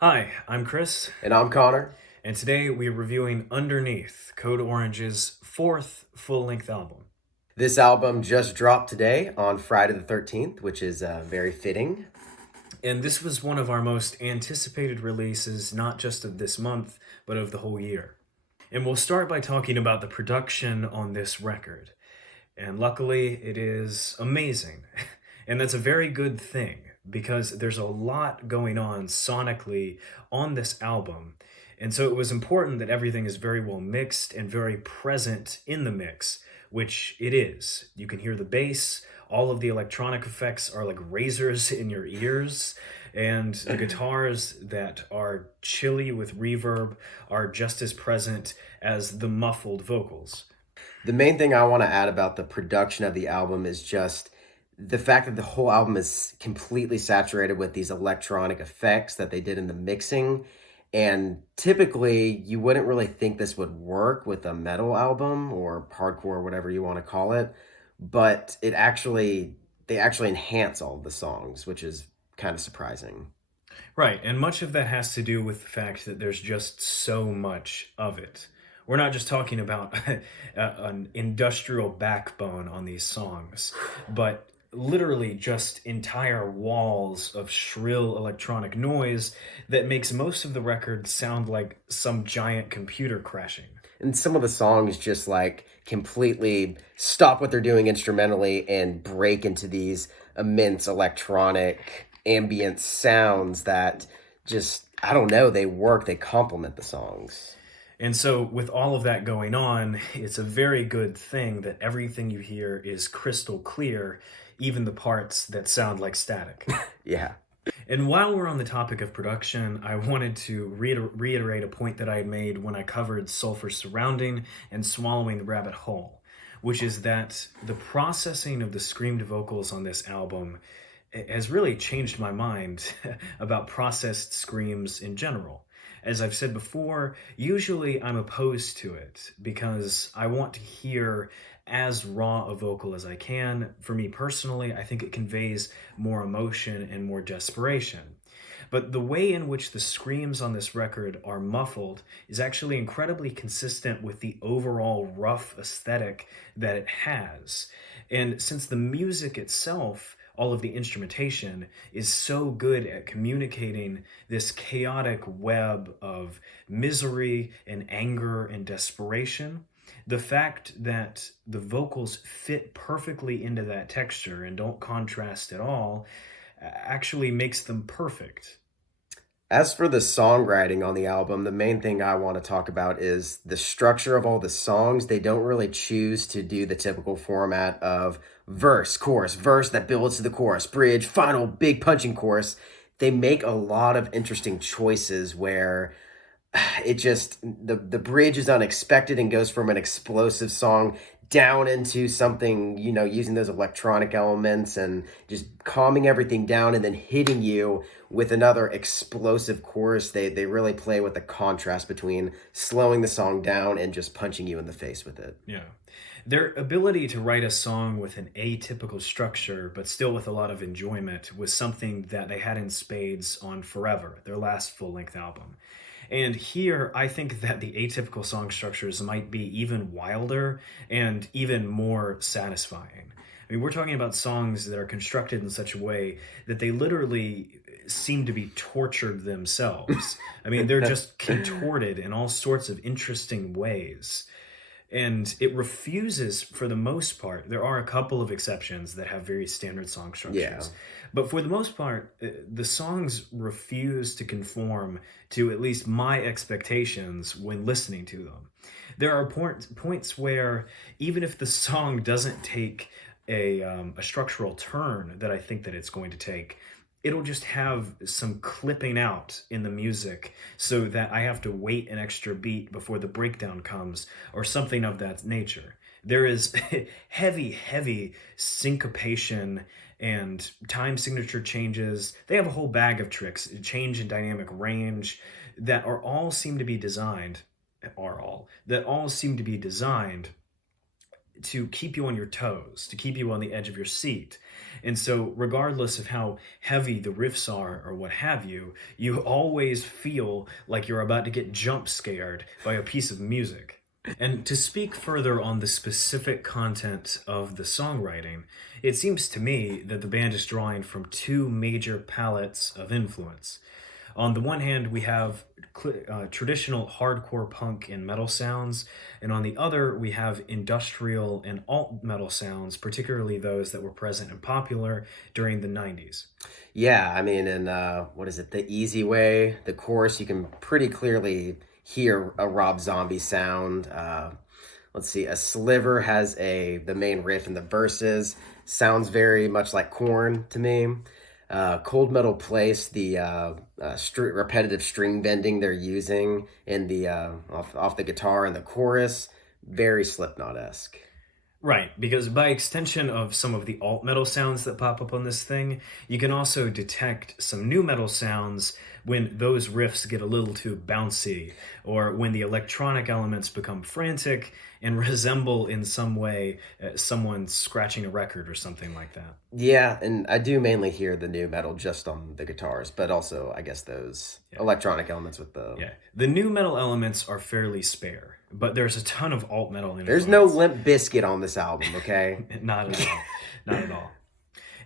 Hi, I'm Chris, And I'm Connor. and today we're reviewing Underneath, Code Orange's fourth full-length album. This album just dropped today on Friday the 13th, which is very fitting. And this was one of our most anticipated releases, not just of this month, but of the whole year. And we'll start by talking about the production on this record. And luckily, it is amazing. And that's a very good thing because there's a lot going on sonically on this album. And so it was important that everything is very well mixed and very present in the mix, which it is. You can hear the bass, all of the electronic effects are like razors in your ears, and the guitars that are chilly with reverb are just as present as the muffled vocals. The main thing I want to add about the production of the album is just the fact that the whole album is completely saturated with these electronic effects that they did in the mixing. And typically, you wouldn't really think this would work with a metal album or hardcore, whatever you want to call it. But they actually enhance all of the songs, which is kind of surprising. Right, and much of that has to do with the fact that there's just so much of it. We're not just talking about an industrial backbone on these songs, but literally just entire walls of shrill electronic noise that makes most of the record sound like some giant computer crashing. And some of the songs just like completely stop what they're doing instrumentally and break into these immense electronic ambient sounds that just, I don't know, they work, they complement the songs. And so, with all of that going on, it's a very good thing that everything you hear is crystal clear, even the parts that sound like static. Yeah. And while we're on the topic of production, I wanted to reiterate a point that I had made when I covered Sulfur Surrounding and Swallowing the Rabbit Whole, which is that the processing of the screamed vocals on this album has really changed my mind about processed screams in general. As I've said before, usually I'm opposed to it because I want to hear as raw a vocal as I can. For me personally, I think it conveys more emotion and more desperation. But the way in which the screams on this record are muffled is actually incredibly consistent with the overall rough aesthetic that it has. And since the music itself, all of the instrumentation, is so good at communicating this chaotic web of misery and anger and desperation, the fact that the vocals fit perfectly into that texture and don't contrast at all actually makes them perfect. As for the songwriting on the album, the main thing I want to talk about is the structure of all the songs. They don't really choose to do the typical format of verse, chorus, verse that builds to the chorus, bridge, final big punching chorus. They make a lot of interesting choices where it just the bridge is unexpected and goes from an explosive song down into something, using those electronic elements and just calming everything down and then hitting you with another explosive chorus. They really play with the contrast between slowing the song down and just punching you in the face with it. Yeah. Their ability to write a song with an atypical structure, but still with a lot of enjoyment, was something that they had in spades on Forever, their last full length album. And here, I think that the atypical song structures might be even wilder and even more satisfying. I mean, we're talking about songs that are constructed in such a way that they literally seem to be tortured themselves. I mean, they're just contorted in all sorts of interesting ways. And it refuses, for the most part, there are a couple of exceptions that have very standard song Yeah. structures, but for the most part, the songs refuse to conform to at least my expectations when listening to them. There are points where even if the song doesn't take a structural turn that I think that it's going to take, it'll just have some clipping out in the music so that I have to wait an extra beat before the breakdown comes or something of that nature. There is heavy syncopation and time signature changes. They have a whole bag of tricks, change in dynamic range that are all seem to be designed, are all, that all seem to be designed to keep you on your toes, to keep you on the edge of your seat. And so, regardless of how heavy the riffs are or what have you, you always feel like you're about to get jump scared by a piece of music. And to speak further on the specific content of the songwriting, it seems to me that the band is drawing from two major palettes of influence. On the one hand, we have traditional hardcore punk and metal sounds, and on the other, we have industrial and alt metal sounds, particularly those that were present and popular during the 90s. Yeah, I mean, in what is it, The Easy Way, the chorus, you can pretty clearly hear a Rob Zombie sound. Let's see, A Sliver has the main riff in the verses, sounds very much like Korn to me. Cold Metal Place, the repetitive string bending they're using in the off the guitar and the chorus, very Slipknot-esque. Right, because by extension of some of the alt metal sounds that pop up on this thing, you can also detect some new metal sounds when those riffs get a little too bouncy, or when the electronic elements become frantic and resemble in some way someone scratching a record or something like that. Yeah, and I do mainly hear the new metal just on the guitars, but also I guess those Yeah. electronic elements with the. Yeah. The new metal elements are fairly spare, but there's a ton of alt metal There's no influence. Limp Bizkit on this album, okay? Not at all. Not at all.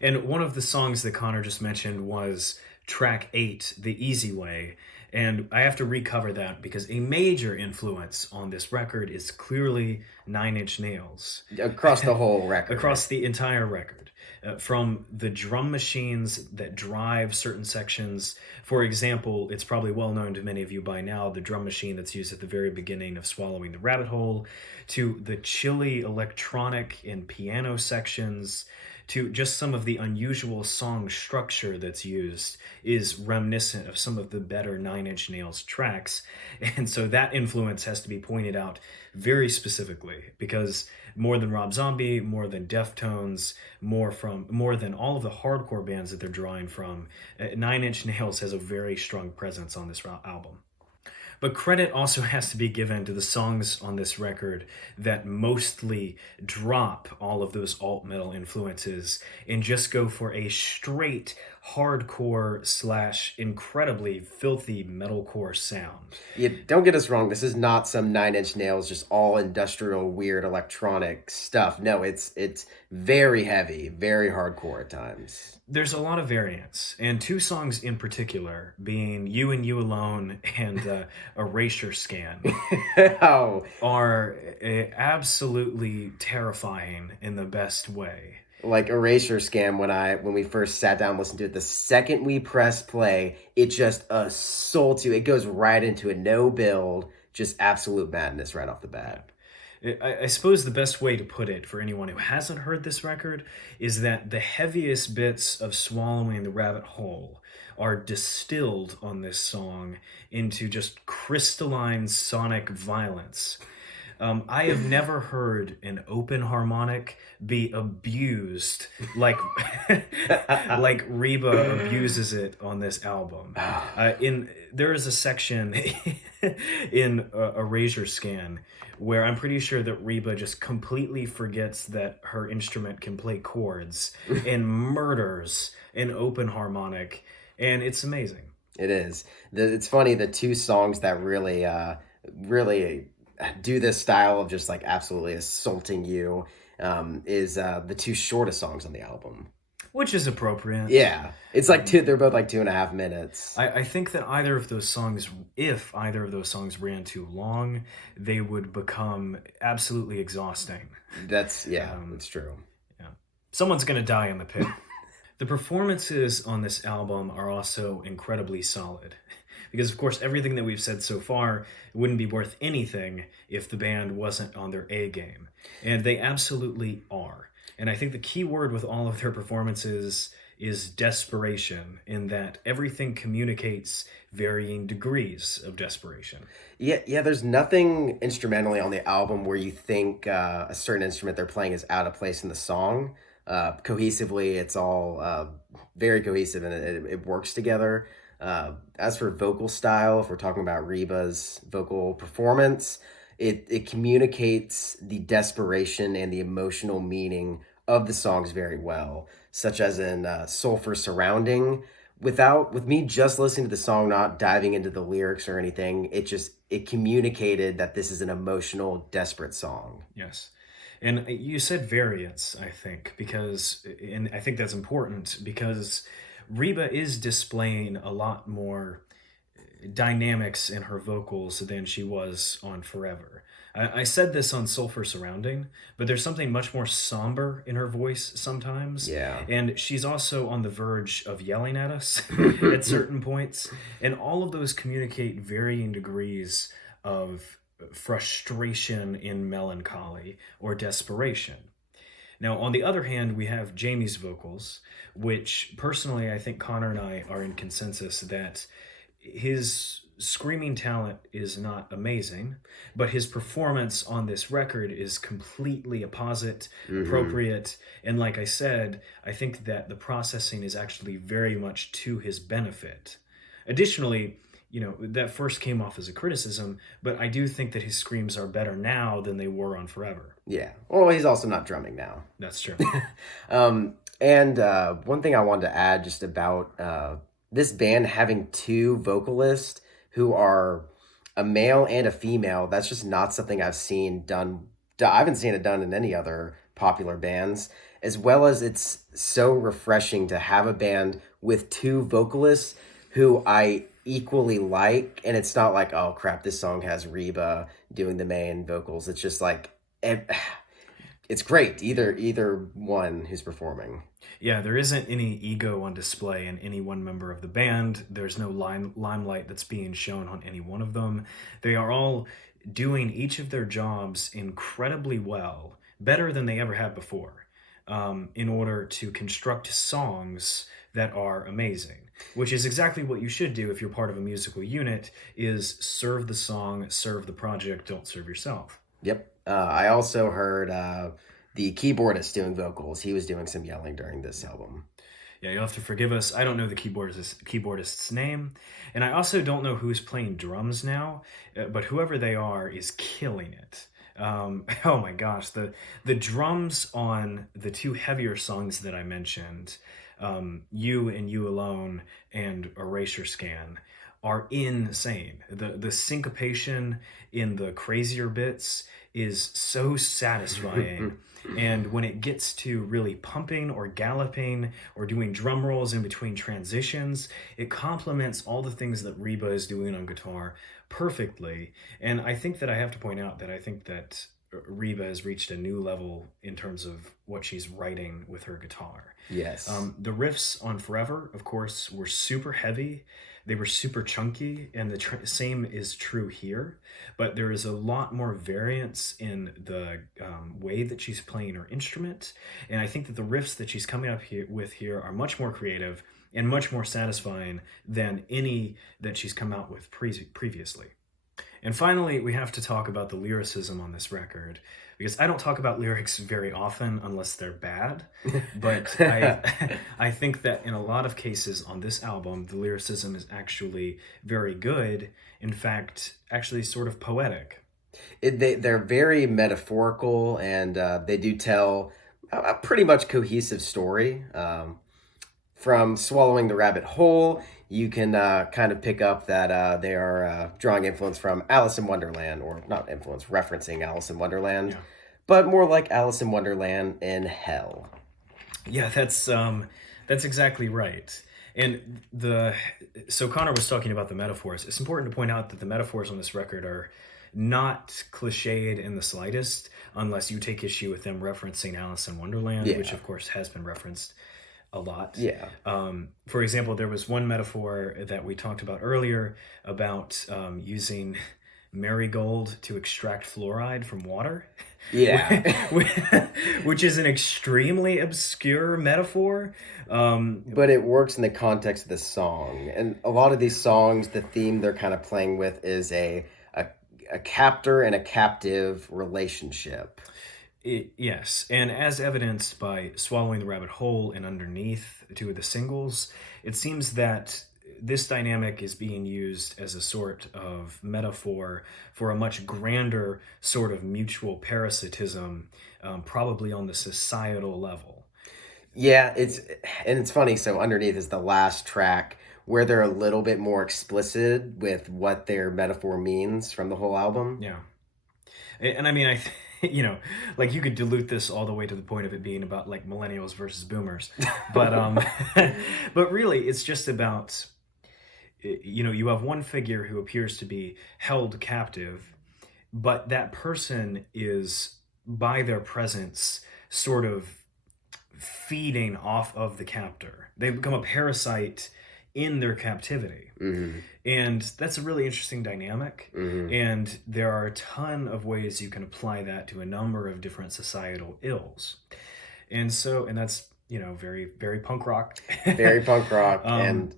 And one of the songs that Connor just mentioned was track 8, The Easy Way. And I have to recover that because a major influence on this record is clearly Nine Inch Nails. Across the whole record. Across the entire record. From the drum machines that drive certain sections. For example, it's probably well known to many of you by now, the drum machine that's used at the very beginning of Swallowing the Rabbit Hole, to the chilly electronic and piano sections, to just some of the unusual song structure that's used is reminiscent of some of the better Nine Inch Nails tracks. And so that influence has to be pointed out very specifically because more than Rob Zombie, more than Deftones, more than all of the hardcore bands that they're drawing from, Nine Inch Nails has a very strong presence on this album. But credit also has to be given to the songs on this record that mostly drop all of those alt metal influences and just go for a straight hardcore / incredibly filthy metalcore sound. Yeah, don't get us wrong. This is not some Nine Inch Nails, just all industrial, weird electronic stuff. No, it's very heavy, very hardcore at times. There's a lot of variants, and two songs in particular, being You and You Alone and Erasure Scan, Oh, are absolutely terrifying in the best way. like Erasure Scam when we first sat down and listened to it, the second we press play, it just assaults you. It goes right into a no build, just absolute madness right off the bat. I suppose the best way to put it for anyone who hasn't heard this record is that the heaviest bits of Swallowing the Rabbit Hole are distilled on this song into just crystalline sonic violence. I have never heard an open harmonic be abused like like Reba abuses it on this album. There is a section in Erasure Scan where I'm pretty sure that Reba just completely forgets that her instrument can play chords and murders an open harmonic, and it's amazing. It is. It's funny, the two songs that really do this style of just like absolutely assaulting you is the two shortest songs on the album. Which is appropriate. Yeah, it's like they're both like 2.5 minutes. I think that if either of those songs ran too long, they would become absolutely exhausting. That's true. Yeah. Someone's going to die in the pit. The performances on this album are also incredibly solid. Because, of course, everything that we've said so far wouldn't be worth anything if the band wasn't on their A game. And they absolutely are. And I think the key word with all of their performances is desperation, in that everything communicates varying degrees of desperation. Yeah. There's nothing instrumentally on the album where you think a certain instrument they're playing is out of place in the song. Cohesively, it's all very cohesive and it works together. As for vocal style, if we're talking about Reba's vocal performance, It communicates the desperation and the emotional meaning of the songs very well, such as in Sulfur Surrounding. With me just listening to the song, not diving into the lyrics or anything, it communicated that this is an emotional, desperate song. Yes. And you said variance, I think, because, and I think that's important because Reba is displaying a lot more dynamics in her vocals than she was on Forever. I said this on Sulfur Surrounding, but there's something much more somber in her voice sometimes. Yeah. And she's also on the verge of yelling at us at certain points. And all of those communicate varying degrees of frustration in melancholy or desperation. Now, on the other hand, we have Jamie's vocals, which personally I think Connor and I are in consensus that his screaming talent is not amazing, but his performance on this record is completely apposite, Hmm. appropriate, and like I said, I think that the processing is actually very much to his benefit. Additionally, that first came off as a criticism, but I do think that his screams are better now than they were on Forever. Yeah. Well, he's also not drumming now. That's true. And one thing I wanted to add just about this band having two vocalists who are a male and a female, that's just not something I've seen done. I haven't seen it done in any other popular bands, as well as it's so refreshing to have a band with two vocalists who I equally like. And it's not like, oh crap, this song has Reba doing the main vocals. It's just like, it's great either one who's performing. Yeah, there isn't any ego on display in any one member of the band. There's no limelight that's being shown on any one of them. They are all doing each of their jobs incredibly well, better than they ever had before, in order to construct songs that are amazing. Which is exactly what you should do if you're part of a musical unit: is serve the song, serve the project, don't serve yourself. Yep. I also heard the keyboardist doing vocals. He was doing some yelling during this album. Yeah, you'll have to forgive us. I don't know the keyboardist's name, and I also don't know who's playing drums now. But whoever they are is killing it. Oh my gosh, the drums on the two heavier songs that I mentioned, "You and You Alone" and "Erasure Scan," are insane. The syncopation in the crazier bits is so satisfying. And when it gets to really pumping or galloping or doing drum rolls in between transitions, it complements all the things that Reba is doing on guitar perfectly. And I think that I have to point out that I think that Reba has reached a new level in terms of what she's writing with her guitar. Yes. The riffs on Forever, of course, were super heavy. They were super chunky, and the same is true here. But there is a lot more variance in the way that she's playing her instrument, and I think that the riffs that she's coming up here are much more creative and much more satisfying than any that she's come out with previously. And finally, we have to talk about the lyricism on this record because I don't talk about lyrics very often unless they're bad. But I think that in a lot of cases on this album, the lyricism is actually very good. In fact, actually sort of poetic. They're very metaphorical, and they do tell a pretty much cohesive story. From Swallowing the Rabbit Whole, you can kind of pick up that they are drawing influence from Alice in Wonderland, or not influence, referencing Alice in Wonderland, Yeah. but more like Alice in Wonderland in hell. Yeah, that's exactly right. And the so Connor was talking about the metaphors. It's important to point out that the metaphors on this record are not cliched in the slightest, unless you take issue with them referencing Alice in Wonderland, which Yeah, of course has been referenced a lot. yeah, For example, there was one metaphor that we talked about earlier about using marigold to extract fluoride from water, yeah. which is an extremely obscure metaphor. But it works in the context of the song, and a lot of these songs, the theme they're kind of playing with is a captor and a captive relationship. Yes, and as evidenced by Swallowing the Rabbit Whole and Underneath, two of the singles, it seems that this dynamic is being used as a sort of metaphor for a much grander sort of mutual parasitism, probably on the societal level. Yeah, it's funny. So underneath is the last track where they're a little bit more explicit with what their metaphor means from the whole album. Yeah. And I mean, you know, like you could dilute this all the way to the point of it being about like millennials versus boomers, but but really, it's just about, you know, you have one figure who appears to be held captive, but that person is by their presence sort of feeding off of the captor. They become a parasite in their captivity. Hmm. And that's a really interesting dynamic. Hmm. And there are a ton of ways you can apply that to a number of different societal ills. And that's, you know, very, very punk rock. Very punk rock. um, And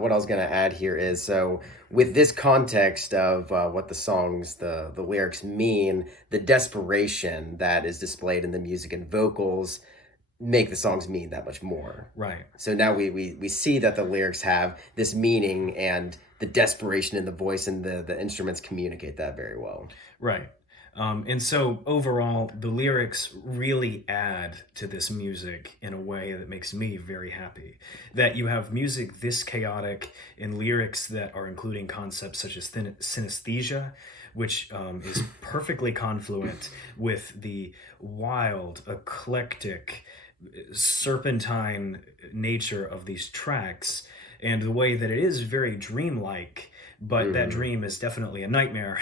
what I was going to add here is, so with this context of what the songs, the lyrics mean, the desperation that is displayed in the music and vocals make the songs mean that much more. right. So now we see that the lyrics have this meaning, and the desperation in the voice and the instruments communicate that very well. Right. And so overall, the lyrics really add to this music in a way that makes me very happy. That you have music this chaotic and lyrics that are including concepts such as synesthesia, which is perfectly confluent with the wild, eclectic, serpentine nature of these tracks, and the way that it is very dreamlike, but that Hmm. dream is definitely a nightmare.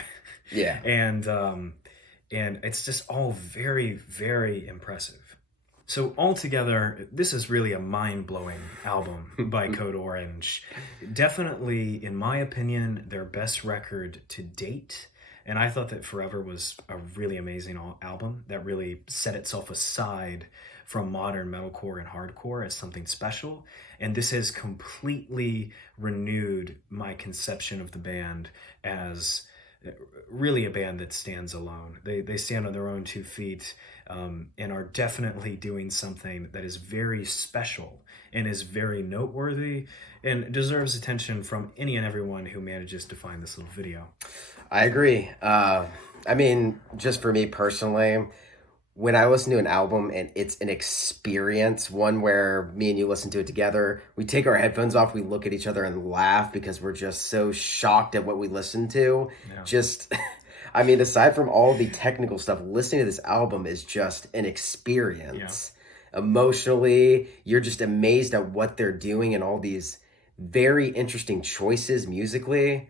Yeah. And it's just all very, very impressive. So altogether, this is really a mind-blowing album by Code Orange. Definitely, in my opinion, their best record to date. And I thought that Forever was a really amazing album that really set itself aside from modern metalcore and hardcore as something special. And this has completely renewed my conception of the band as really a band that stands alone. They stand on their own 2 feet, and are definitely doing something that is very special and is very noteworthy and deserves attention from any and everyone who manages to find this little video. I agree. I mean, just for me personally, when I listen to an album and it's an experience, one where me and you listen to it together, we take our headphones off, we look at each other and laugh because we're just so shocked at what we listened to. Yeah. Just, I mean, aside from all the technical stuff, listening to this album is just an experience. Emotionally, you're just amazed at what they're doing and all these very interesting choices musically.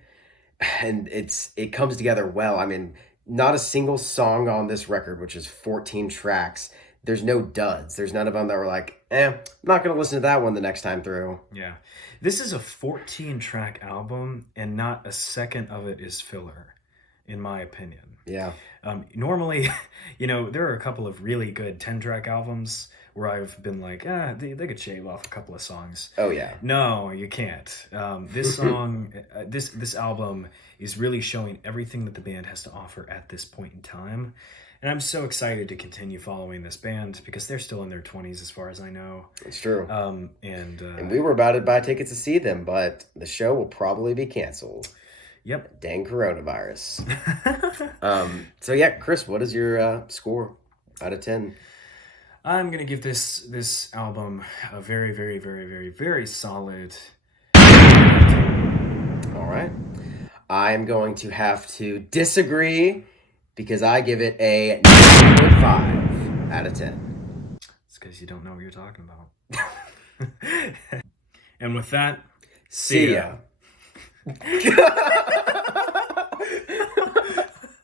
And it comes together well. I mean, not a single song on this record, which is 14 tracks, there's no duds. There's none of them that were like, I'm not going to listen to that one the next time through. Yeah. This is a 14-track album, and not a second of it is filler, in my opinion. Yeah. Normally, you know, there are a couple of really good 10-track albums where I've been like, they could shave off a couple of songs. Oh, yeah. No, you can't. This song, this album is really showing everything that the band has to offer at this point in time. And I'm so excited to continue following this band because they're still in their 20s as far as I know. It's true. And we were about to buy tickets to see them, but the show will probably be canceled. Yep. Dang coronavirus. So yeah, Chris, what is your score out of 10? I'm gonna give this album a very, very, very, very, very solid. All right. I'm going to have to disagree because I give it a 9.5 out of 10. It's because you don't know what you're talking about. And with that, See ya.